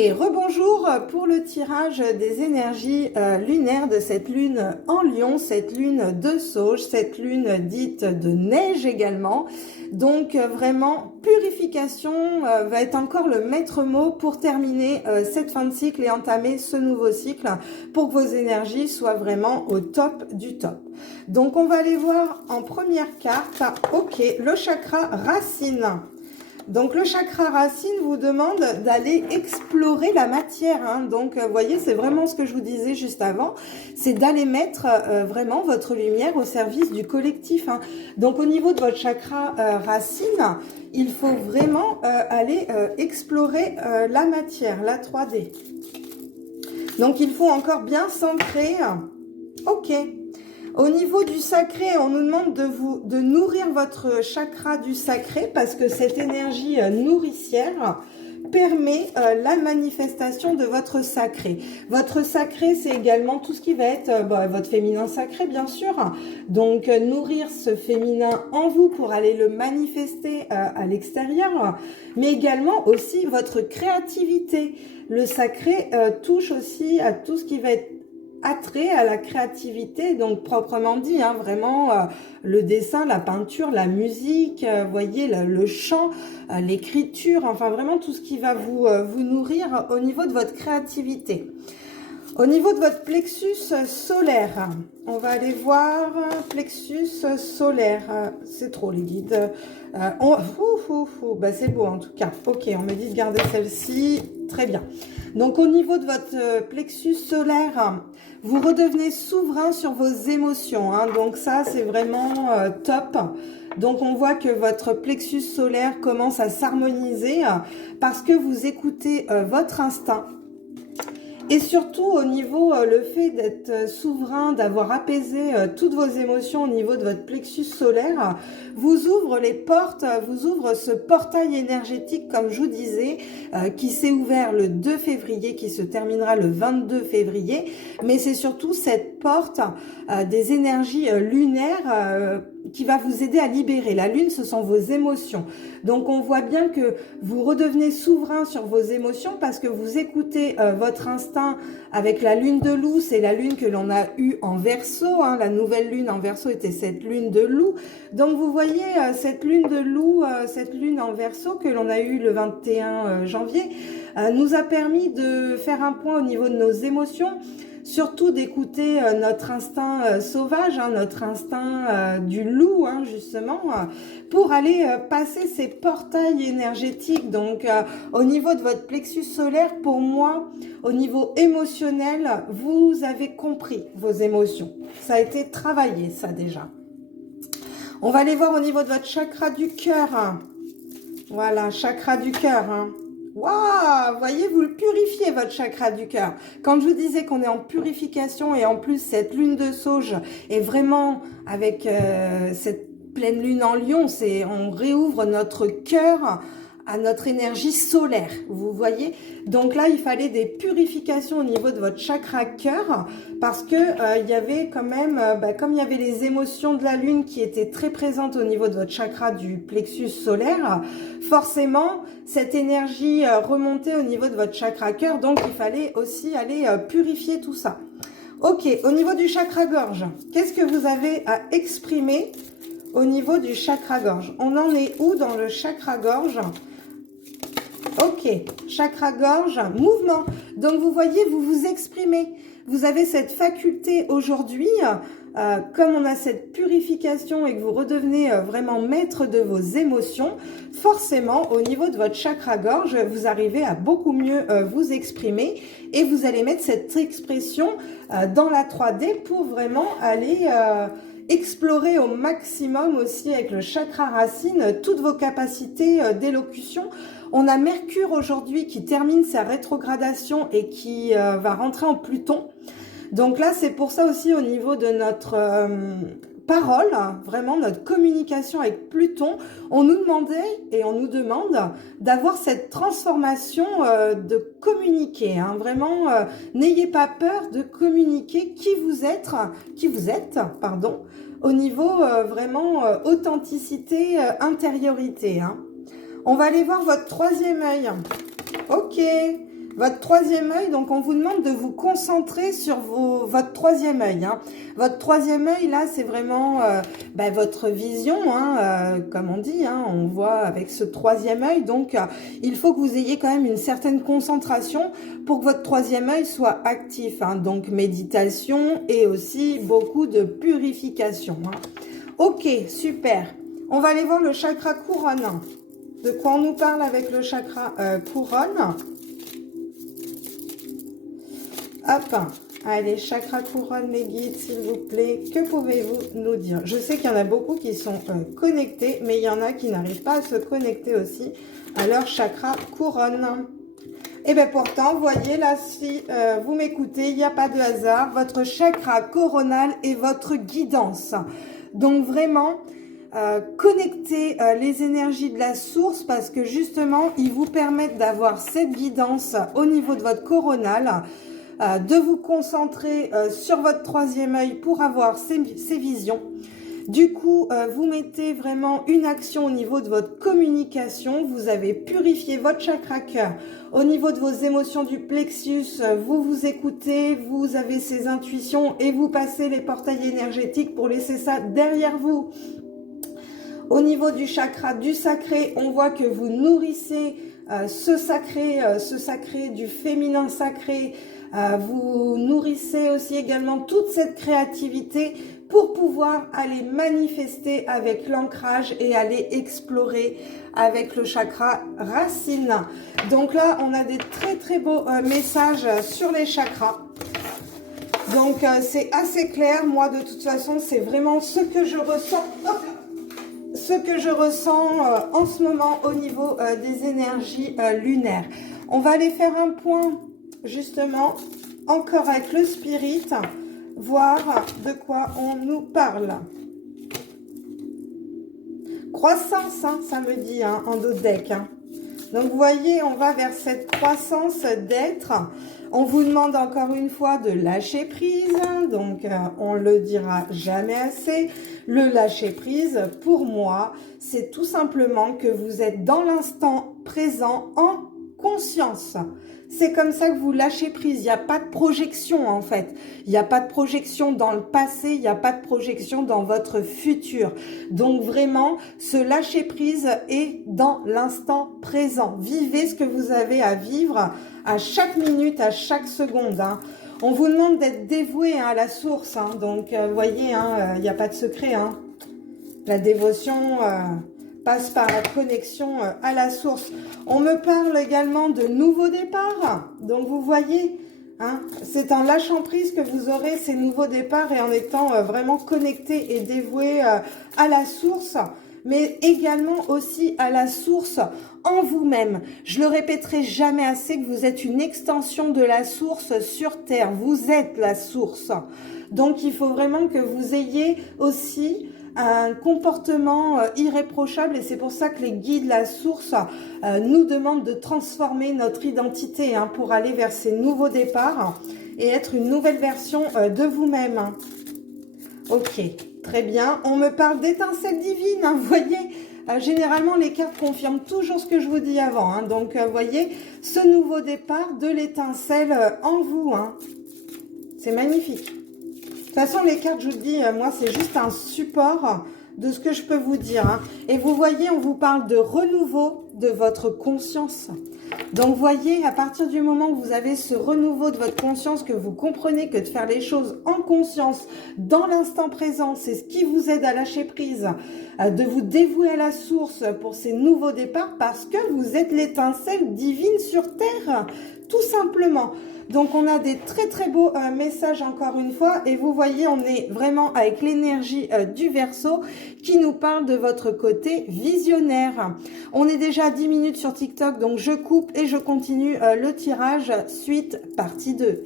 Et rebonjour pour le tirage des énergies lunaires de cette lune en Lion, cette lune de Sauge, cette lune dite de neige également. Donc vraiment, purification va être encore le maître mot pour terminer cette fin de cycle et entamer ce nouveau cycle pour que vos énergies soient vraiment au top du top. Donc on va aller voir en première carte, ok, le chakra racine. Donc le chakra racine vous demande d'aller explorer la matière. Hein. Donc vous voyez, c'est vraiment ce que je vous disais juste avant, c'est d'aller mettre vraiment votre lumière au service du collectif. Hein. Donc au niveau de votre chakra racine, il faut vraiment aller explorer la matière, la 3D. Donc il faut encore bien s'ancrer. Ok. Au niveau du sacré, on nous demande de nourrir votre chakra du sacré parce que cette énergie nourricière permet la manifestation de votre sacré. Votre sacré, c'est également tout ce qui va être votre féminin sacré, bien sûr. Donc, nourrir ce féminin en vous pour aller le manifester à l'extérieur, mais également aussi votre créativité. Le sacré touche aussi à tout ce qui va être attrait à la créativité, donc proprement dit, hein, vraiment le dessin, la peinture, la musique, voyez, le chant, l'écriture, enfin vraiment tout ce qui va vous nourrir au niveau de votre créativité. Au niveau de votre plexus solaire, on va aller voir plexus solaire, c'est trop les guides, c'est beau en tout cas, ok, on me dit de garder celle-ci, très bien. Donc au niveau de votre plexus solaire, vous redevenez souverain sur vos émotions, hein, donc ça c'est vraiment top. Donc on voit que votre plexus solaire commence à s'harmoniser parce que vous écoutez votre instinct. Et surtout au niveau, le fait d'être souverain, d'avoir apaisé toutes vos émotions au niveau de votre plexus solaire, vous ouvre les portes, vous ouvre ce portail énergétique, comme je vous disais, qui s'est ouvert le 2 février, qui se terminera le 22 février. Mais c'est surtout cette porte des énergies lunaires qui va vous aider à libérer. La lune, ce sont vos émotions. Donc, on voit bien que vous redevenez souverain sur vos émotions parce que vous écoutez votre instinct avec la lune de loup. C'est la lune que l'on a eue en Verseau. Hein. La nouvelle lune en Verseau était cette lune de loup. Donc, vous voyez cette lune de loup, cette lune en Verseau que l'on a eue le 21 janvier, nous a permis de faire un point au niveau de nos émotions. Surtout d'écouter notre instinct sauvage, hein, notre instinct du loup, hein, justement, pour aller passer ces portails énergétiques. Donc, au niveau de votre plexus solaire, pour moi, au niveau émotionnel, vous avez compris vos émotions. Ça a été travaillé, ça, déjà. On va aller voir au niveau de votre chakra du cœur. Voilà, chakra du cœur, hein. Waouh, voyez, vous le purifiez, votre chakra du cœur. Quand je vous disais qu'on est en purification et en plus cette lune de Sauge est vraiment avec cette pleine lune en Lion, on réouvre notre cœur à notre énergie solaire, vous voyez. Donc là, il fallait des purifications au niveau de votre chakra cœur parce que il y avait quand même, comme il y avait les émotions de la lune qui étaient très présentes au niveau de votre chakra du plexus solaire, forcément, cette énergie remontait au niveau de votre chakra cœur, donc il fallait aussi aller purifier tout ça. Ok, au niveau du chakra gorge, qu'est-ce que vous avez à exprimer au niveau du chakra gorge? On en est où dans le chakra gorge? Ok, chakra gorge, mouvement. Donc vous voyez, vous vous exprimez. Vous avez cette faculté aujourd'hui, comme on a cette purification et que vous redevenez vraiment maître de vos émotions, forcément au niveau de votre chakra gorge, vous arrivez à beaucoup mieux vous exprimer et vous allez mettre cette expression dans la 3D pour vraiment aller explorer au maximum aussi avec le chakra racine toutes vos capacités d'élocution. On a Mercure aujourd'hui qui termine sa rétrogradation et qui va rentrer en Pluton. Donc là, c'est pour ça aussi au niveau de notre parole, vraiment notre communication avec Pluton, on nous demandait et on nous demande d'avoir cette transformation de communiquer. Hein. Vraiment, n'ayez pas peur de communiquer qui vous êtes, au niveau vraiment authenticité, intériorité. Hein. On va aller voir votre troisième œil. Ok, Votre troisième œil, donc on vous demande de vous concentrer sur votre troisième œil. Hein. Votre troisième œil, là, c'est vraiment votre vision, hein, comme on dit, hein, on voit avec ce troisième œil. Donc, il faut que vous ayez quand même une certaine concentration pour que votre troisième œil soit actif. Hein. Donc, méditation et aussi beaucoup de purification. Hein. Ok, super. On va aller voir le chakra couronne. De quoi on nous parle avec le chakra couronne? Hop, allez, chakra couronne, les guides, s'il vous plaît, que pouvez-vous nous dire? Je sais qu'il y en a beaucoup qui sont connectés, mais il y en a qui n'arrivent pas à se connecter aussi à leur chakra couronne. Et bien pourtant, vous voyez, là, si vous m'écoutez, il n'y a pas de hasard, votre chakra coronal est votre guidance. Donc vraiment, connectez les énergies de la source parce que justement, ils vous permettent d'avoir cette guidance au niveau de votre coronal, de vous concentrer sur votre troisième œil pour avoir ces visions. Du coup, vous mettez vraiment une action au niveau de votre communication. Vous avez purifié votre chakra cœur. Au niveau de vos émotions du plexus, vous vous écoutez, vous avez ces intuitions et vous passez les portails énergétiques pour laisser ça derrière vous. Au niveau du chakra du sacré, on voit que vous nourrissez ce sacré du féminin sacré. Vous nourrissez aussi également toute cette créativité pour pouvoir aller manifester avec l'ancrage et aller explorer avec le chakra racine. Donc là, on a des très très beaux messages sur les chakras. Donc c'est assez clair. Moi, de toute façon, c'est vraiment ce que je ressens. Ce que je ressens en ce moment au niveau des énergies lunaires. On va aller faire un point justement encore avec le spirit, voir de quoi on nous parle. Croissance, hein, ça me dit hein, en dos de deck. Hein. Donc vous voyez, on va vers cette croissance d'être. On vous demande encore une fois de lâcher prise. Donc on le dira jamais assez. Le lâcher prise, pour moi, c'est tout simplement que vous êtes dans l'instant présent en conscience. C'est comme ça que vous lâchez prise. Il n'y a pas de projection en fait. Il n'y a pas de projection dans le passé. Il n'y a pas de projection dans votre futur. Donc vraiment, ce lâcher prise est dans l'instant présent. Vivez ce que vous avez à vivre à chaque minute, à chaque seconde. Hein. On vous demande d'être dévoué hein, à la source. Hein. Donc, vous voyez, il n'y a pas de secret. Hein. La dévotion passe par la connexion à la source. On me parle également de nouveaux départs. Donc, vous voyez, hein, c'est en lâchant prise que vous aurez ces nouveaux départs et en étant vraiment connecté et dévoué à la source, mais également aussi à la source en vous-même. Je le répéterai jamais assez que vous êtes une extension de la source sur Terre. Vous êtes la source. Donc, il faut vraiment que vous ayez aussi un comportement irréprochable et c'est pour ça que les guides, la source, nous demandent de transformer notre identité hein, pour aller vers ces nouveaux départs et être une nouvelle version de vous-même. Ok, très bien. On me parle d'étincelles divines, hein, vous voyez. Généralement, les cartes confirment toujours ce que je vous dis avant. Hein. Donc, vous voyez, ce nouveau départ de l'étincelle en vous. Hein. C'est magnifique. De toute façon, les cartes, je vous dis, moi, c'est juste un support de ce que je peux vous dire. Hein. Et vous voyez, on vous parle de renouveau de votre conscience. Donc, vous voyez, à partir du moment où vous avez ce renouveau de votre conscience, que vous comprenez que de faire les choses en conscience, dans l'instant présent, c'est ce qui vous aide à lâcher prise, de vous dévouer à la source pour ces nouveaux départs, parce que vous êtes l'étincelle divine sur Terre, tout simplement. Donc, on a des très très beaux messages encore une fois. Et vous voyez, on est vraiment avec l'énergie du Verseau qui nous parle de votre côté visionnaire. On est déjà à 10 minutes sur TikTok, donc je coupe et je continue le tirage suite partie 2.